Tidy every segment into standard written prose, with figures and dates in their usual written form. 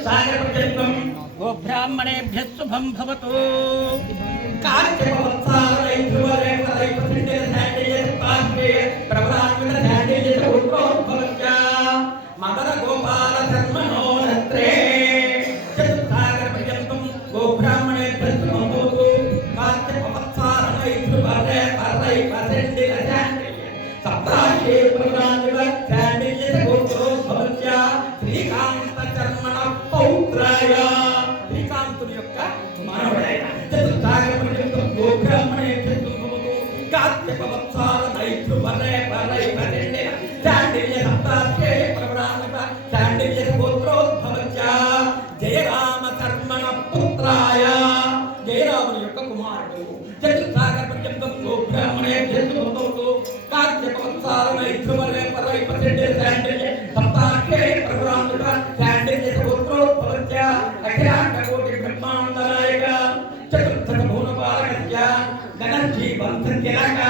चतुस्सागरपर्यन्तं गोब्राह्मणेभ्यः शुभं भवतु। मदर गोपाल धर्मनो नत्रे चतुस्सागरपर्यन्तं गोब्राह्मणेभ्यः शुभं भवतु। कार्तिकवत्सारणे ध्रुवरे परै परैन्दिर सप्ताहे प्रदानिव ध्यानिय गोत्रो भवत्या శ్రీకాంత చర్మణ పౌత్రాయ శ్రీకాంతుని యొక్క మనవడైన చతుస్సాగరपर्यन्तं गोब्राह्मणेभ्यः भवतु। कार्तिकवत्सार नैध्रुवरे परै परैन्दिर చాండిల్య సప్తాహే ప్రవరామిత చాండిల్య గోత్రోద్భవత్యా జయరామ కర్మణ పుత్రాయ జయరాముని యొక్క కుమారుడు చతుస్సాగరपर्यन्तं गोब्राह्मणेभ्यः भवतु। కార్తికవత్సార నైధ్రువరే పరై పరైన్దిర చాండిల్య సప్తాహే ప్రవరామిత చాండిల్య గోత్రోద్భవత్యా అఖిలాండ కోటి బ్రహ్మాండ నాయక చతుర్థ భువనపాలకస్య గణజీవంతజనక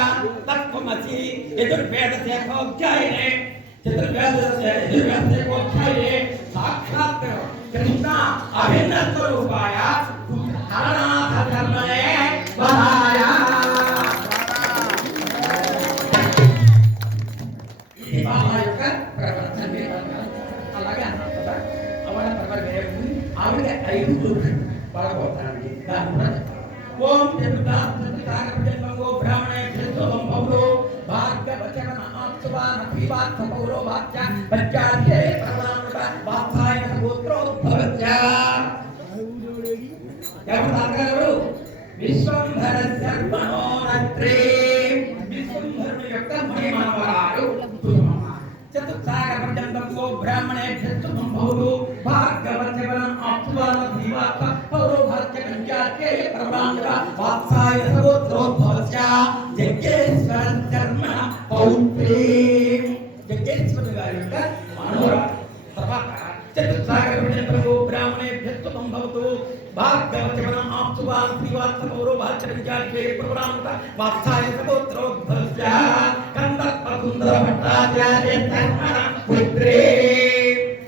తత్వమసి యజుర్వేద శేఖోధ్యాయనే చతుర్వేద శేఖోధ్యాయనే సాక్షాత్ కృష్ణ అభిన్న స్వరూపాయ హరనాథ ధర్మనే వహాయ ఇది బాబా యొక్క ప్రవచనం. అలాగే అన్నారు కదా అవన ప్రవర్ వేరే ఉంది ఆవిడ 5 బాగోతానికి దాని కూడా ఓం చతుస్సాగరपर्यन्तं गोब्राह्मणेभ्यः शुभं भवतु। भार्गवचरण आत्सवान पीवात् पौरो वाच्य पञ्चाध्ये प्रणामः वात्सायन गोत्रोद्भवत्य ఎవరు తాతగారు విశ్వంభర శర్మణో నత్రే విశ్వంభరుని యొక్క ముని మనవరాలు చతుస్సాగరपर्यन्तं गोब्राह्मणेभ्यः शुभं भवतु। भार्गवचरण आत्सवान पीवात् पौरो वाच्य पञ्चाध्ये प्रणामः वात्सायन गोत्रोद्भवत्य జగ్గేశ్వర ధర్మ పౌత్రీ జగ్గేశ్వర గారి యొక్క మనవరాలు. తర్వాత చతుస్సాగరपर्यन्तं गोब्राह्मणेभ्यः शुभं भवतु। भार्गवचरण आप्सुवान् श्रीवात्स पौरो वाच्य पञ्चाध्ये प्रणामः वात्सायन गोत्रोद्भवत्य కందర్ప సుందర భట్టాచార్య ధర్మ పుత్రీ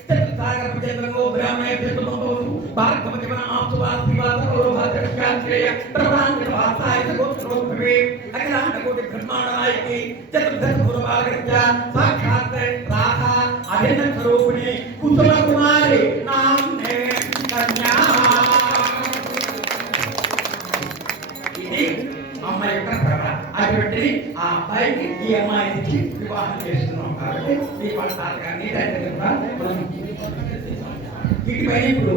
చతుస్సాగరपर्यन्तं गोब्राह्मणेभ्यः शुभं भवतु। भार्गवचरण आप्सुवान् श्रीवात्स पौरो वाच्य पञ्चाध्ये प्रणामः वात्सायन गोत्रोद्भवे अखिलांड कोटि ब्रह्मांड नायकी चतुर्दश भुवनपालकस्య साक्षात् राधा अभिन्न स्वरूपिणी कुसुम कुमारी नाम्ने कन्या. ఇది అమ్మాయి యొక్క కథ. అటువంటి ఆ అబ్బాయికి ఈ అమ్మాయికి వివాహం చేస్తున్నాం కాబట్టి ఈ పంట ఇటుపైన ఇప్పుడు